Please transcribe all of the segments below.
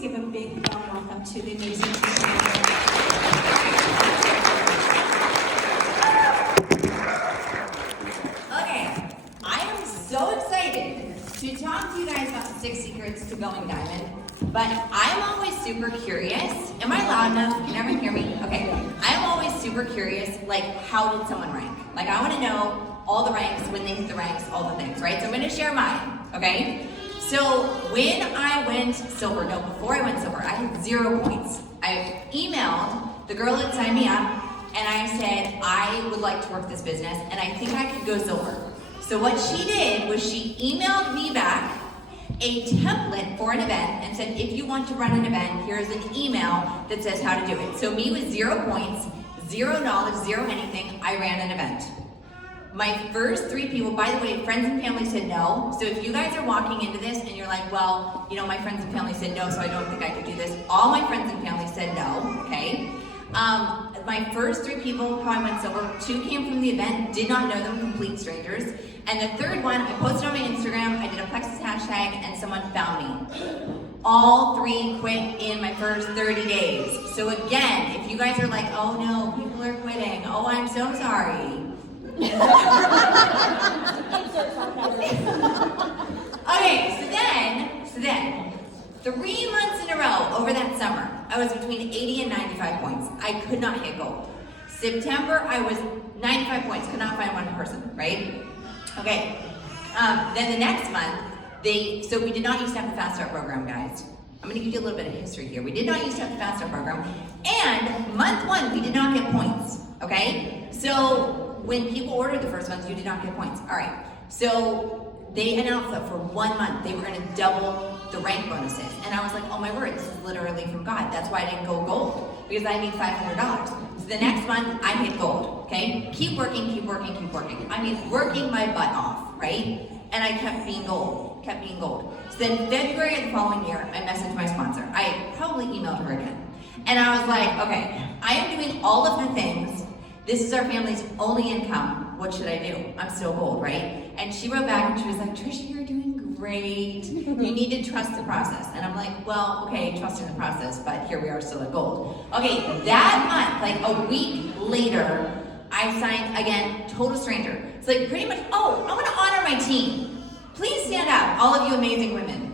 give a big warm welcome to the amazing team. Okay, I am so excited to talk to you guys about the 6 secrets to going diamond, but I'm always super curious. Am I loud enough? Can everyone hear me? Okay, I'm always super curious, like, how did someone rank? Like, I want to know all the ranks, when they hit the ranks, all the things, right? So I'm going to share mine, okay? So when I went silver, no, before I went silver, I had 0 points. I emailed the girl that signed me up, and I said, I would like to work this business, and I think I could go silver. So what she did was she emailed me back a template for an event and said, if you want to run an event, here's an email that says how to do it. So me with 0 points, 0 knowledge, 0 anything, I ran an event. My first 3 people, by the way, friends and family said no. So if you guys are walking into this and you're like, well, you know, my friends and family said no, so I don't think I could do this. All my friends and family said no, okay? My first 3 people, how I went silver, 2 came from the event, did not know them, complete strangers. And the 3rd one, I posted on my Instagram, I did a Plexus hashtag, and someone found me. All 3 quit in my first 30 days. So again, if you guys are like, oh no, people are quitting, oh, I'm so sorry. Okay, so then, 3 months in a row over that summer, I was between 80 and 95 points. I could not hit gold. September, I was 95 points, could not find one person, right? Okay, then the next month, so we did not used to have the Fast Start program, guys. I'm gonna give you a little bit of history here. We did not used to have the Fast Start program, and month 1, we did not get points, okay? So when people ordered the first ones, you did not get points. All right, so they announced that for 1 month, they were gonna double the rank bonuses. And I was like, oh my word, this is literally from God. That's why I didn't go gold, because I need $500. So the next month, I hit gold, okay? Keep working, keep working, keep working. I mean, working my butt off, right? And I kept being gold, kept being gold. So then February of the following year, I messaged my sponsor. I probably emailed her again. And I was like, okay, I am doing all of the things. This is our family's only income. What should I do? I'm still gold, right? And she wrote back and she was like, Trisha, you're doing great. You need to trust the process. And I'm like, well, okay, trusting the process, but here we are still at gold. Okay, that month, like a week later, I signed, again, total stranger. It's like pretty much, oh, I want to honor my team. Please stand up, all of you amazing women.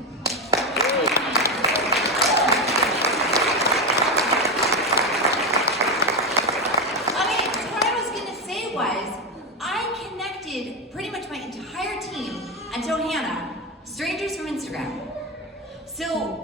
Pretty much my entire team until Hannah, strangers from Instagram. So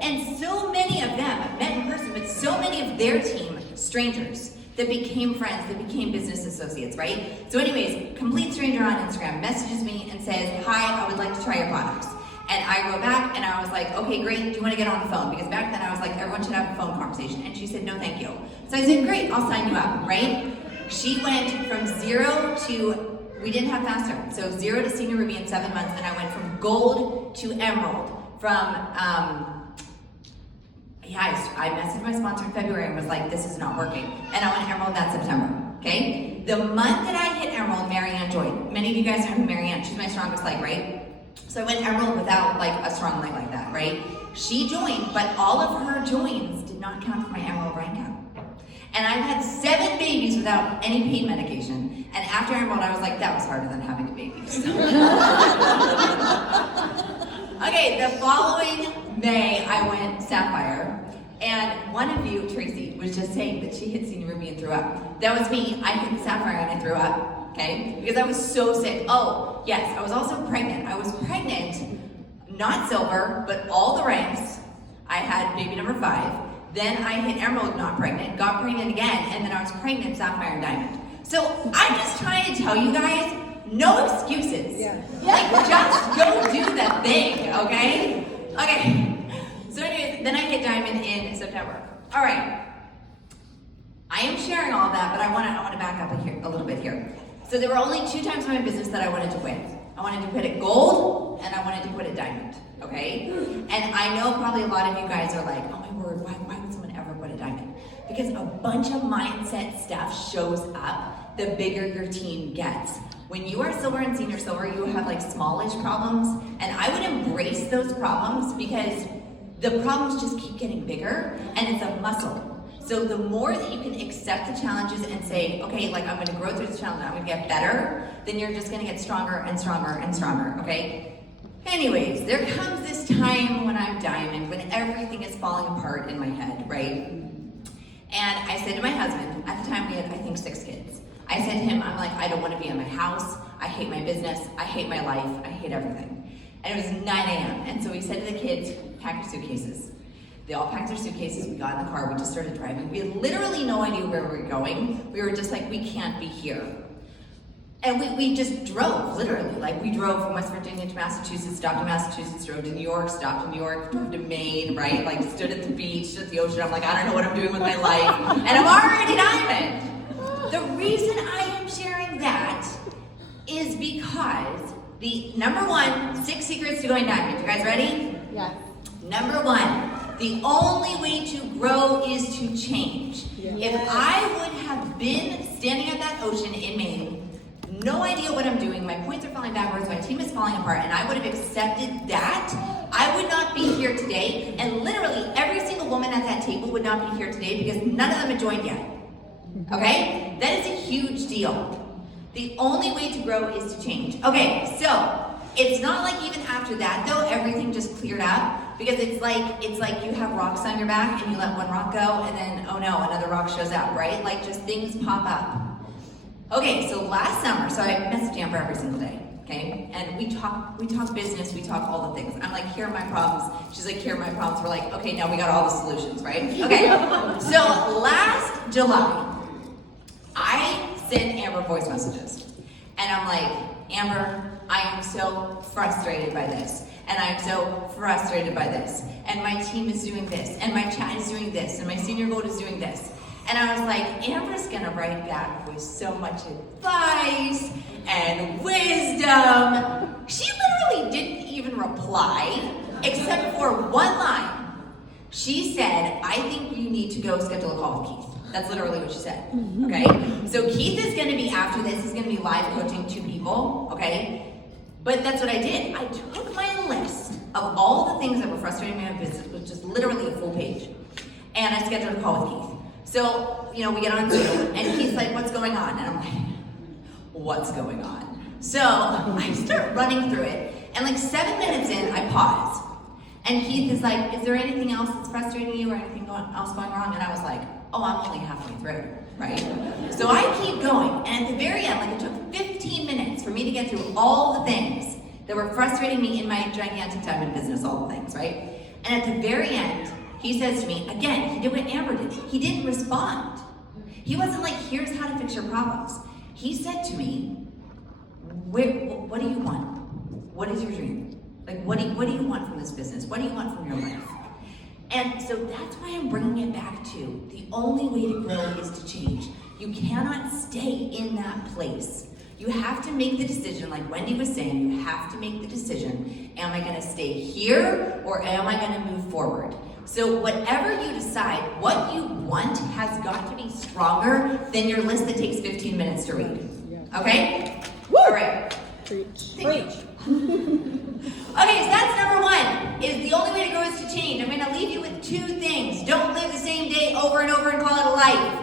many of them I've met in person, but so many of their team, strangers that became friends, that became business associates, right? So anyways, complete stranger on Instagram messages me and says, hi, I would like to try your products. And I wrote back and I was like, okay, great, do you want to get on the phone? Because back then I was like, everyone should have a phone conversation. And she said, no, thank you. So I said, great, I'll sign you up, right? She went from 0 to we didn't have Fast Start, so 0 to Senior Ruby in 7 months, and I went from gold to emerald. I messaged my sponsor in February and was like, this is not working. And I went emerald that September, okay? The month that I hit emerald, Marianne joined. Many of you guys know who Marianne, she's my strongest leg, right? So I went emerald without like a strong leg like that, right? She joined, but all of her joins did not count for my emerald rank up. And I've had 7 babies without any pain medication. And after Emerald, I was like, that was harder than having a baby. Okay, the following May, I went Sapphire. And one of you, Tracy, was just saying that she hit Senior Ruby and threw up. That was me. I hit Sapphire and I threw up, okay? Because I was so sick. Oh, yes, I was also pregnant. I was pregnant, not silver, but all the ranks. I had baby number 5. Then I hit emerald, not pregnant, got pregnant again, and then I was pregnant, sapphire, and diamond. So I'm just trying to tell you guys, no excuses. Yeah. Like, just go do the thing, okay? Okay. So anyways, then I hit diamond in September. All right. I am sharing all of that, but I want to back up a little bit here. So there were only 2 times in my business that I wanted to quit. I wanted to quit at gold, and I wanted to quit at diamond, okay? And I know probably a lot of you guys are like, oh my word, why would someone ever quit a diamond? Because a bunch of mindset stuff shows up the bigger your team gets. When you are silver and senior silver, you have like smallish problems, and I would embrace those problems because The problems just keep getting bigger, and it's a muscle. So the more that you can accept the challenges and say, okay, like I'm gonna grow through this challenge, I'm gonna get better, then you're just gonna get stronger and stronger and stronger, okay? Anyways, there comes this time when I'm diamond, when everything is falling apart in my head, right? And I said to my husband, at the time we had, I think, 6 kids. I said to him, I'm like, I don't wanna be in my house, I hate my business, I hate my life, I hate everything. And it was 9 a.m. And so we said to the kids, pack your suitcases. They all packed their suitcases, we got in the car, we just started driving. We had literally no idea where we were going. We were just like, we can't be here. And we just drove, literally. Like we drove from West Virginia to Massachusetts, stopped in Massachusetts, drove to New York, stopped in New York, drove to Maine, right? Like stood at the beach, stood at the ocean. I'm like, I don't know what I'm doing with my life. And I'm already diamond. The reason I am sharing that is because the number 1, 6 secrets to going diamond. You guys ready? Yes. Number 1, the only way to grow is to change. Yes. If I would have been standing at that ocean in Maine, no idea what I'm doing, my points are falling backwards, my team is falling apart, and I would have accepted that, I would not be here today, and literally every single woman at that table would not be here today because none of them had joined yet. Okay? That is a huge deal. The only way to grow is to change. Okay, so it's not like even after that though, everything just cleared up. Because it's like you have rocks on your back and you let one rock go and then, oh no, another rock shows up, right? Like just things pop up. Okay, so last summer, so I message Amber every single day, okay? And we talk business, we talk all the things. I'm like, here are my problems. She's like, here are my problems. We're like, okay, now we got all the solutions, right? Okay, so last July, I sent Amber voice messages. And I'm like, Amber, I am so frustrated by this. And I'm so frustrated by this. And my team is doing this. And my chat is doing this. And my senior gold is doing this. And I was like, Amber's gonna write back with so much advice and wisdom. She literally didn't even reply, except for one line. She said, I think you need to go schedule a call with Keith. That's literally what she said, okay? So Keith is gonna be, after this, he's gonna be live coaching 2 people, okay? But that's what I did. I took my list of all the things that were frustrating me in business, which is literally a full page, and I scheduled a call with Keith. So, you know, we get on Zoom, and Keith's like, what's going on? And I'm like, what's going on? So I start running through it, and like 7 minutes in, I pause. And Keith is like, is there anything else that's frustrating you or anything else going wrong? And I was like, oh, I'm only halfway through, right? So I keep going, and at the very end, like it took 15 minutes for me to get through all the things that were frustrating me in my gigantic diamond business, all the things, right? And at the very end, he says to me, again, he did what Amber did. He didn't respond. He wasn't like, here's how to fix your problems. He said to me, what do you want? What is your dream? Like, what do you want from this business? What do you want from your life? And so that's why I'm bringing it back to the only way to grow is to change. You cannot stay in that place. You have to make the decision, like Wendy was saying, you have to make the decision. Am I gonna stay here or am I gonna move forward? So whatever you decide, what you want has got to be stronger than your list that takes 15 minutes to read. Okay? Woo! All right. Preach. Thank you. Okay, so that's number 1, is the only way to grow is to change. I'm gonna leave you with 2 things. Don't live the same day over and over and call it a life.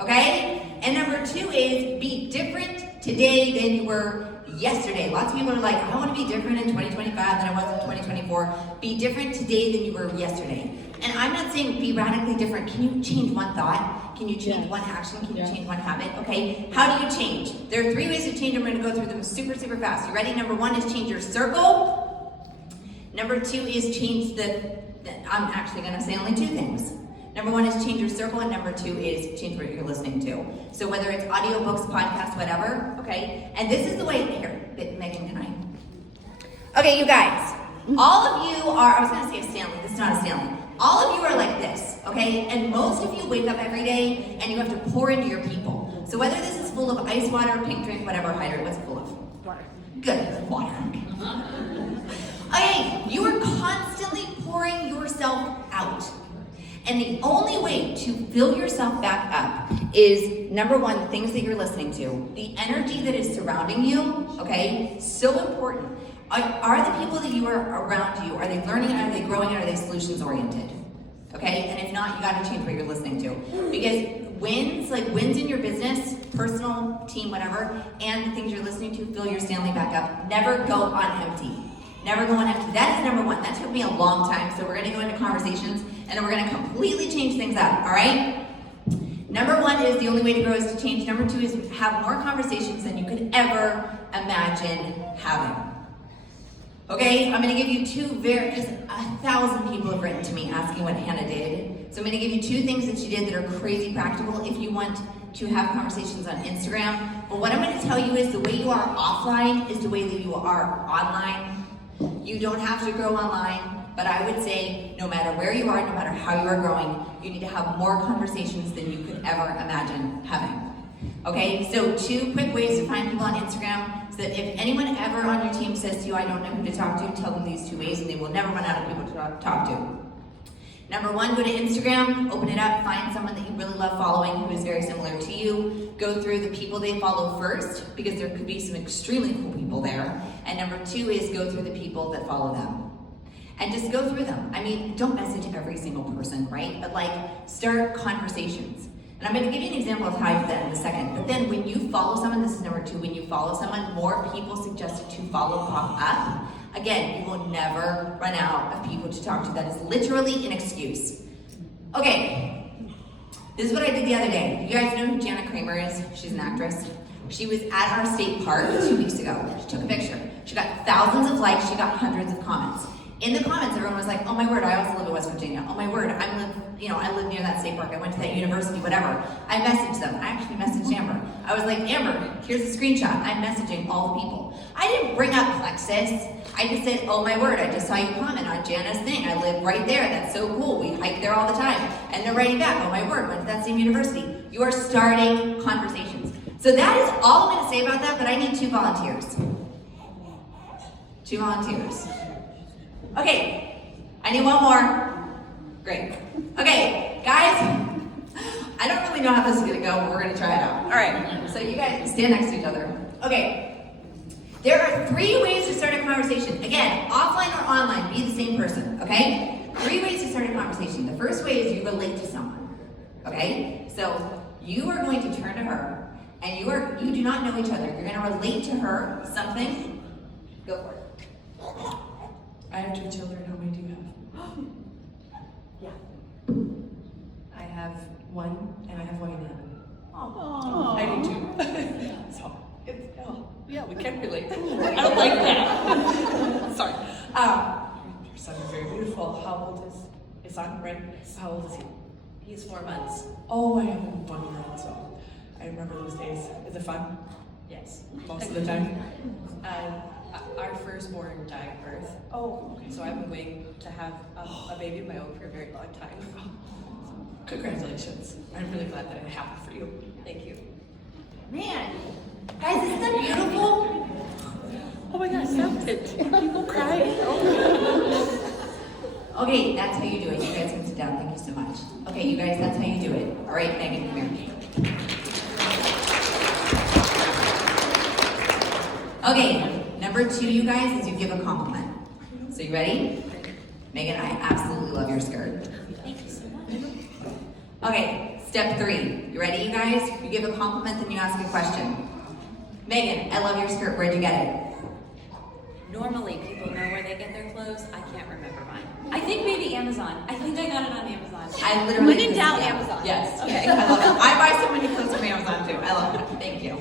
Okay? And number 2 is be different today than you were yesterday. Lots of people are like, I want to be different in 2025 than I was in 2024. Be different today than you were yesterday. And I'm not saying be radically different. Can you change one thought? Can you change one action? Can you change one habit? Okay, how do you change? There are 3 ways to change. I'm going to go through them super, super fast. You ready? Number 1 is change your circle. Number 2 is change I'm actually going to say only 2 things. Number 1 is change your circle, and number 2 is change what you're listening to. So whether it's audiobooks, podcasts, whatever, okay? And this is the way, here, Megan, can I? Okay, you guys, all of you are, I was gonna say a Stanley, this is not a Stanley. All of you are like this, okay? And most of you wake up every day and you have to pour into your people. So whether this is full of ice water, pink drink, whatever, hydrate, what's it full of? Water. Good, water. Okay, you are constantly pouring yourself out. And the only way to fill yourself back up is, number 1, the things that you're listening to. The energy that is surrounding you, okay? So important. Are the people that you are around you, are they learning, are they growing, are they solutions oriented? Okay, and if not, you gotta change what you're listening to. Because wins in your business, personal, team, whatever, and the things you're listening to fill your Stanley back up. Never go on empty. Never go on empty. That is number one. That took me a long time, so we're gonna go into conversations, and then we're gonna completely change things up, all right? Number one is the only way to grow is to change. Number two is have more conversations than you could ever imagine having. Okay, I'm gonna give you because 1,000 people have written to me asking what Hannah did. So I'm gonna give you 2 things that she did that are crazy practical if you want to have conversations on Instagram. But what I'm gonna tell you is the way you are offline is the way that you are online. You don't have to grow online, but I would say no matter where you are, no matter how you are growing, you need to have more conversations than you could ever imagine having. Okay, so 2 quick ways to find people on Instagram. So that if anyone ever on your team says to you, I don't know who to talk to, tell them these 2 ways and they will never run out of people to talk to. Number 1, go to Instagram, open it up, find someone that you really love following who is very similar to you. Go through the people they follow first, because there could be some extremely cool people there. And number 2 is go through the people that follow them. And just go through them. I mean, don't message every single person, right? But start conversations. And I'm going to give you an example of how I do that in a second. But then when you follow someone, this is number 2, when you follow someone, more people suggested to follow pop up. Again, you will never run out of people to talk to. That is literally an excuse. Okay, this is what I did the other day. You guys know who Jana Kramer is? She's an actress. She was at our state park 2 weeks ago. She took a picture. She got thousands of likes. She got hundreds of comments. In the comments, everyone was like, oh my word, I also live in West Virginia. Oh my word, I live near that state park. I went to that university, whatever. I messaged them. I actually messaged Amber. I was like, Amber, here's a screenshot. I'm messaging all the people. I didn't bring up Plexus. I just said, oh my word, I just saw you comment on Jana's thing. I live right there. That's so cool. We hike there all the time. And they're writing back, oh my word, went to that same university. You are starting conversations. So that is all I'm going to say about that, but I need 2 volunteers. 2 volunteers. Okay, I need 1 more. Great. Okay, guys, I don't really know how this is gonna go, but we're gonna try it out. All right, so you guys stand next to each other. Okay, there are 3 ways to start a conversation. Again, offline or online, be the same person, okay? 3 ways to start a conversation. The first way is you relate to someone, okay? So you are going to turn to her, and you do not know each other. You're gonna relate to her something. Go for it. I have 2 children. How many do you have? Yeah. I have 1, and I have 1 in heaven. Oh. I do 2. So yeah, we can relate. I don't like that. Sorry. Your son is very beautiful. How old is his son? Right? How old is he? He's 4 months. Oh, I have a 1-year-old, so I remember those days. Is it fun? Yes. Most of the time. Our firstborn died at birth. Oh, okay. So I've been waiting to have a baby of my own for a very long time. Congratulations. I'm really glad that it happened for you. Thank you. Man, guys, isn't that beautiful? Oh my gosh, stop it. People cry. Okay, that's how you do it. You guys can sit down. Thank you so much. Okay, you guys, that's how you do it. All right, Megan, come here. Okay, number 2, you guys, is you give a compliment. So you ready? Megan, I absolutely love your skirt. Thank you so much. Okay, step 3. You ready, you guys? You give a compliment, then you ask a question. Megan, I love your skirt. Where'd you get it? Normally, people know where they get their clothes. I can't remember mine. I think maybe Amazon. I think I got it on Amazon. I literally. When in doubt, yeah. Amazon. Yes. Okay. I love it. I buy so many clothes from Amazon too. I love it. Thank you.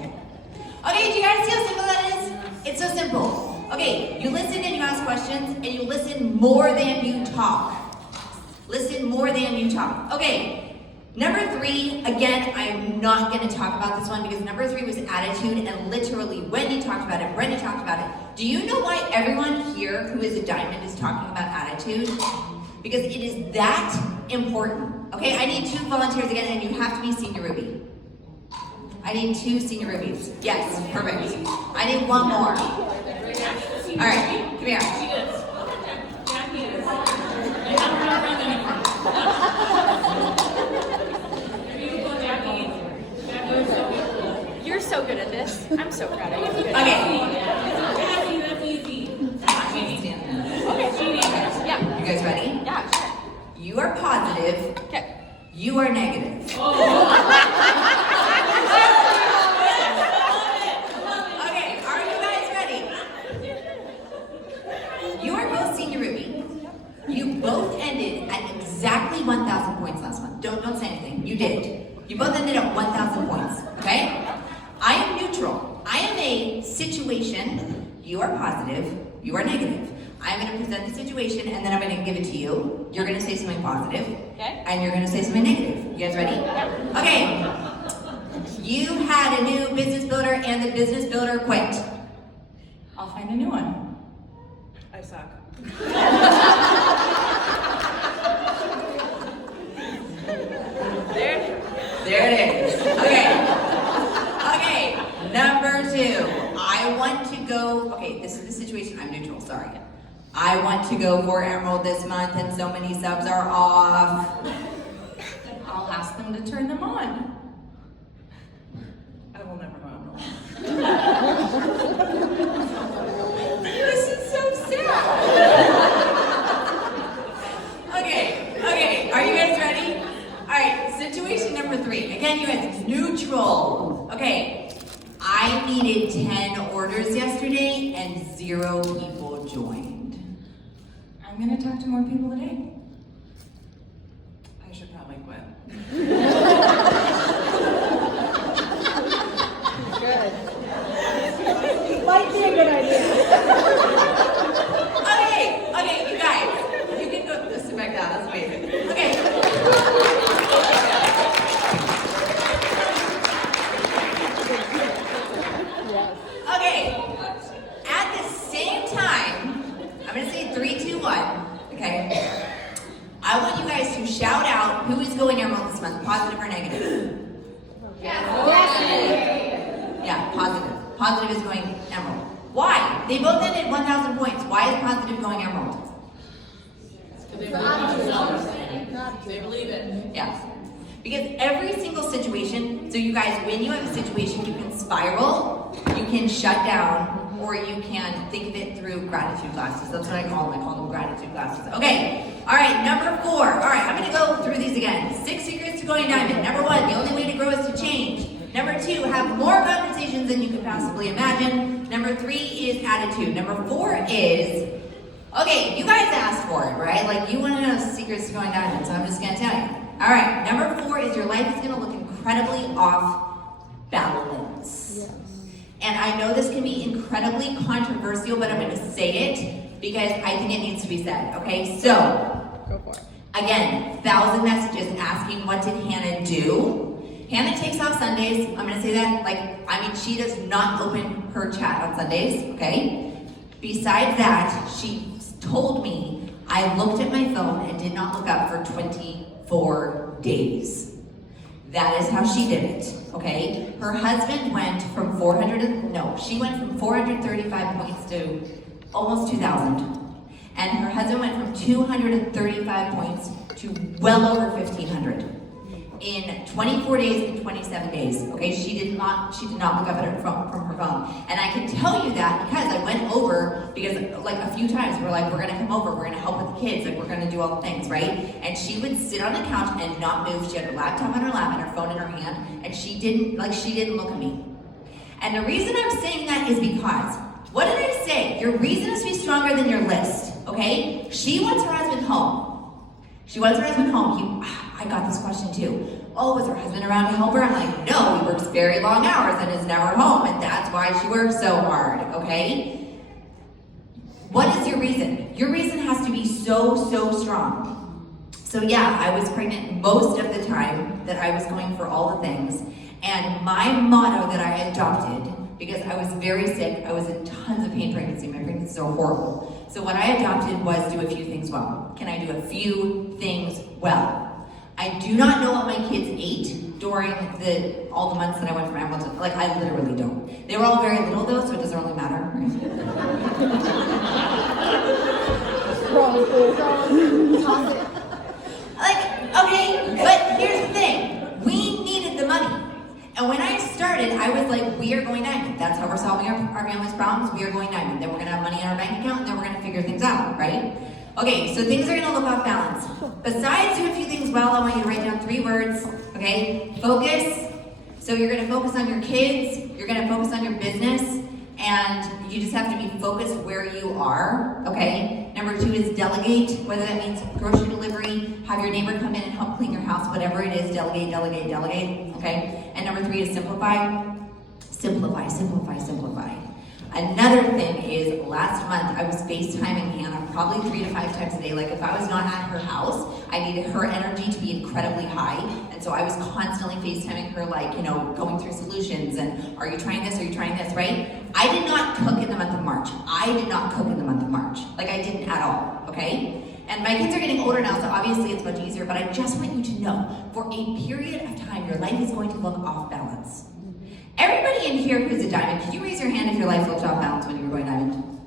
Okay, do you guys see how simple that is? It's so simple. Okay, you listen and you ask questions, and you listen more than you talk. Listen more than you talk. Okay, number 3, again, I'm not going to talk about this one because number 3 was attitude, and literally Wendy talked about it, Brenda talked about it. Do you know why everyone here who is a diamond is talking about attitude? Because it is that important. Okay, I need 2 volunteers again, and you have to be senior Ruby. I need 2 senior rubies. Yes, perfect. I need 1 more. All right, come here. You're so good at this. I'm so proud of you. Okay. positive. Okay. You are negative. Okay, are you guys ready? You are both senior Ruby. You both ended at exactly 1,000 points last month. Don't say anything. You did. You both ended at 1,000 points. Okay? I am neutral. I am a situation. You are positive. You are negative. I'm going to present the situation and then I'm going to give it to you. You're going to say something positive. Okay. And you're going to say something negative. You guys ready? Okay. You had a new business builder and the business builder quit. I'll find a new one. I suck. There it is. Okay. Okay. Number 2. I want to go. Okay, this is the situation. I'm neutral. Sorry. I want to go for Emerald this month, and so many subs are off. I'll ask them to turn them on. I will never go Emerald. This is so sad. Okay, are you guys ready? All right, situation number 3. Again, you guys, neutral. Okay, I needed 10 orders yesterday and 0 people joined. I'm gonna talk to more people today. I should probably quit. Might be a good idea. Okay, you guys, you can go this back down. That's amazing. Okay. Okay. At the same time, I'm gonna say 3, 2, 1. Okay. I want you guys to shout out who is going Emerald this month, positive or negative. Yeah, positive. Positive is going Emerald. Why? They both ended 1,000 points. Why is positive going Emerald? They believe it. Yeah. Because every single situation, so you guys, when you have a situation, you can spiral, you can shut down, or you can think of it through gratitude glasses. That's what I call them. I call them gratitude glasses. Okay. All right, number 4. All right, I'm going to go through these again. 6 secrets to going diamond. Number 1, the only way to grow is to change. Number 2, have more conversations than you could possibly imagine. Number 3 is attitude. Number 4 is, okay, you guys asked for it, right? Like, you want to know secrets to going diamond, so I'm just going to tell you. All right, number 4 is your life is going to look incredibly off balance. And I know this can be incredibly controversial, but I'm going to say it because I think it needs to be said, okay? So, Go for it. again, 1,000 messages asking what did Hannah do? Hannah takes off Sundays. I'm going to say that, she does not open her chat on Sundays, okay? Besides that, she told me I looked at my phone and did not look up for 24 days. That is how she did it, okay? Her husband went from 435 points to almost 2,000. And her husband went from 235 points to well over 1,500 in 24 days and 27 days, okay? She did not look up at her phone, from her phone. And I can tell you that because I went over, because a few times we're gonna come over, we're gonna help with the kids, we're gonna do all the things, right? And she would sit on the couch and not move. She had her laptop on her lap and her phone in her hand, and she didn't look at me. And the reason I'm saying that is because, what did I say? Your reason is to be stronger than your list, okay? She wants her husband home. I got this question too. Oh, was her husband around to help her? I'm like, no, he works very long hours and is never home, and that's why she works so hard, okay? What is your reason? Your reason has to be so strong. So yeah, I was pregnant most of the time that I was going for all the things, and my motto that I adopted, because I was very sick, I was in tons of pain pregnancy, my pregnancies are horrible. So what I adopted was do a few things well. Can I do a few things well? I do not know what my kids ate during all the months that I went from Emerald. I literally don't. They were all very little though, so it doesn't really matter. Okay, but here's the thing. We needed the money. And when I started, I was like, we are going diamond. That's how we're solving our family's problems. We are going diamond. Then we're going to have money in our bank account, and then we're going to figure things out, right? Okay, so things are gonna look off balance. Besides do a few things well, I want you to write down 3 words, okay? Focus. So you're gonna focus on your kids, you're gonna focus on your business, and you just have to be focused where you are, okay? Number 2 is delegate, whether that means grocery delivery, have your neighbor come in and help clean your house, whatever it is, delegate, delegate, delegate, okay? And number 3 is simplify. Simplify, simplify, simplify. Another thing is, last month I was FaceTiming Hannah probably 3 to 5 times a day. Like if I was not at her house, I needed her energy to be incredibly high. And so I was constantly FaceTiming her, like, you know, going through solutions and are you trying this, are you trying this, right? I did not cook in the month of March. I did not cook in the month of March. Like I didn't at all, okay? And my kids are getting older now, so obviously it's much easier, but I just want you to know, for a period of time, your life is going to look off balance. Everybody in here who's a diamond, could you raise your hand if your life looked off balance when you were going diamond?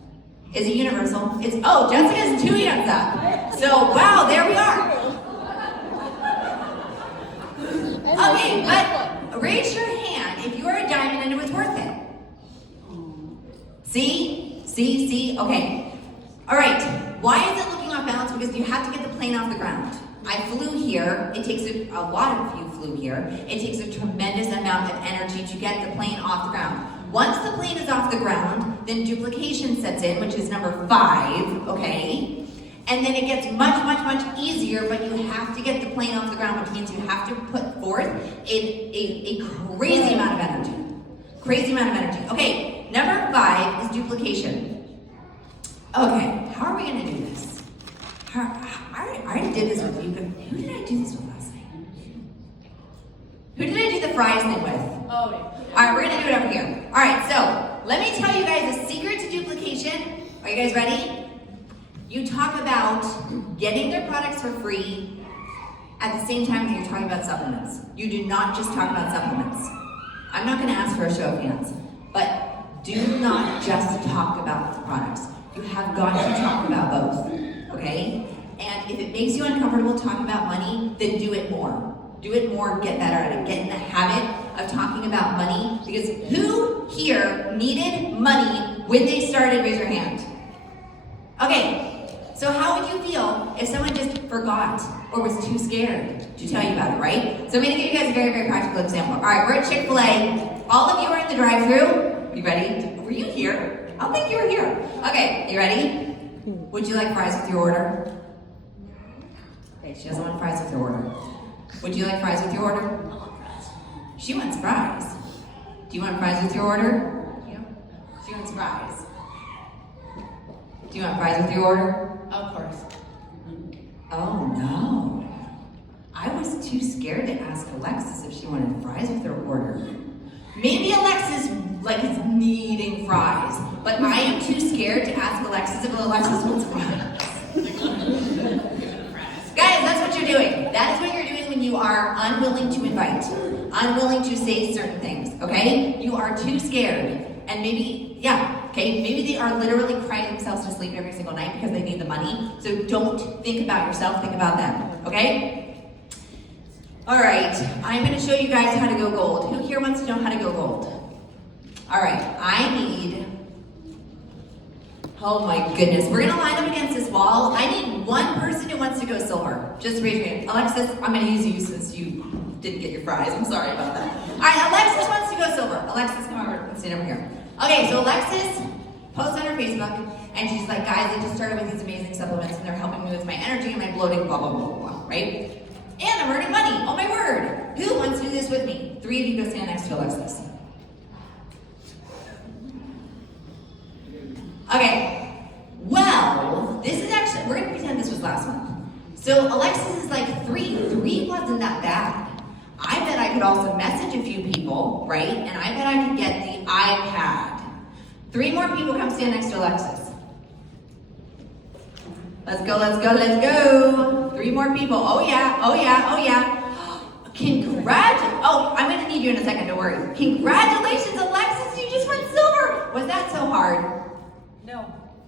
Is it universal? It's, oh, Jessica's 2 hands up. So, wow, there we are. Okay, but raise your hand if you are a diamond and it was worth it. See, okay. All right, why is it looking off balance? Because you have to get the plane off the ground. I flew here, it takes a lot of you flew here, it takes a tremendous amount of energy to get the plane off the ground. Once the plane is off the ground, then duplication sets in, which is number 5, okay? And then it gets much, much, much easier, but you have to get the plane off the ground, which means you have to put forth a crazy amount of energy. Crazy amount of energy. Okay, number 5 is duplication. Okay, how are we gonna do this? I already did this with you, but who did I do this with last night? Who did I do the fries thing with? Oh, yeah. All right, we're gonna do it over here. All right, so let me tell you guys a secret to duplication. Are you guys ready? You talk about getting their products for free at the same time that you're talking about supplements. You do not just talk about supplements. I'm not gonna ask for a show of hands, but do not just talk about the products. You have got to talk about both, okay? And if it makes you uncomfortable talking about money, then do it more. Do it more, get better at it. Get in the habit of talking about money, because who here needed money when they started? Raise your hand. Okay, so how would you feel if someone just forgot or was too scared to tell you about it, right? So I'm gonna give you guys a very, very practical example. All right, we're at Chick-fil-A. All of you are in the drive-thru. You ready? Were you here? I don't think you were here. Okay, you ready? Would you like fries with your order? Okay, she doesn't want fries with her order. Would you like fries with your order? I want fries. She wants fries. Do you want fries with your order? Yeah. She wants fries. Do you want fries with your order? Of course. Oh no. I was too scared to ask Alexis if she wanted fries with her order. Maybe Alexis is needing fries, but I am too scared to ask Alexis if Alexis wants fries. Guys, that's what you're doing. That is what you're doing when you are unwilling to invite, unwilling to say certain things, okay? You are too scared. And maybe they are literally crying themselves to sleep every single night because they need the money. So don't think about yourself, think about them, okay? All right, I'm gonna show you guys how to go gold. Who here wants to know how to go gold? All right, oh my goodness, we're gonna line up against this wall. I need one person who wants to go silver. Just raise your hand. Alexis, I'm gonna use you since you didn't get your fries. I'm sorry about that. All right, Alexis wants to go silver. Alexis, come over and sit over here. Okay, so Alexis posts on her Facebook, and she's like, guys, I just started with these amazing supplements, and they're helping me with my energy and my bloating, blah, blah, blah, blah, blah, right? And I'm earning money. Oh my word. Who wants to do this with me? 3 of you go stand next to Alexis. Okay. Well, this is actually, we're going to pretend this was last month. So Alexis is like 3. 3 wasn't that bad. I bet I could also message a few people, right? And I bet I could get the iPad. 3 more people come stand next to Alexis. Let's go, let's go, let's go. 3 more people. Oh yeah, oh yeah, oh yeah. Oh, I'm gonna need you in a second, don't worry. Congratulations, Alexis, you just went silver. Was that so hard? No.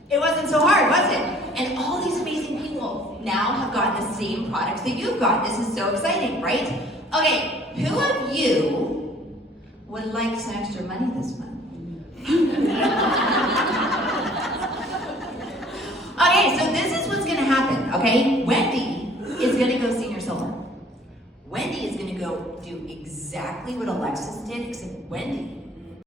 It wasn't so hard, was it? And all these amazing people now have gotten the same products that you've got. This is so exciting, right? Okay, who of you would like some extra money this month? Okay, so this is what's gonna happen. Okay? Wendy is gonna go senior silver. Wendy is gonna go do exactly what Alexis did, except Wendy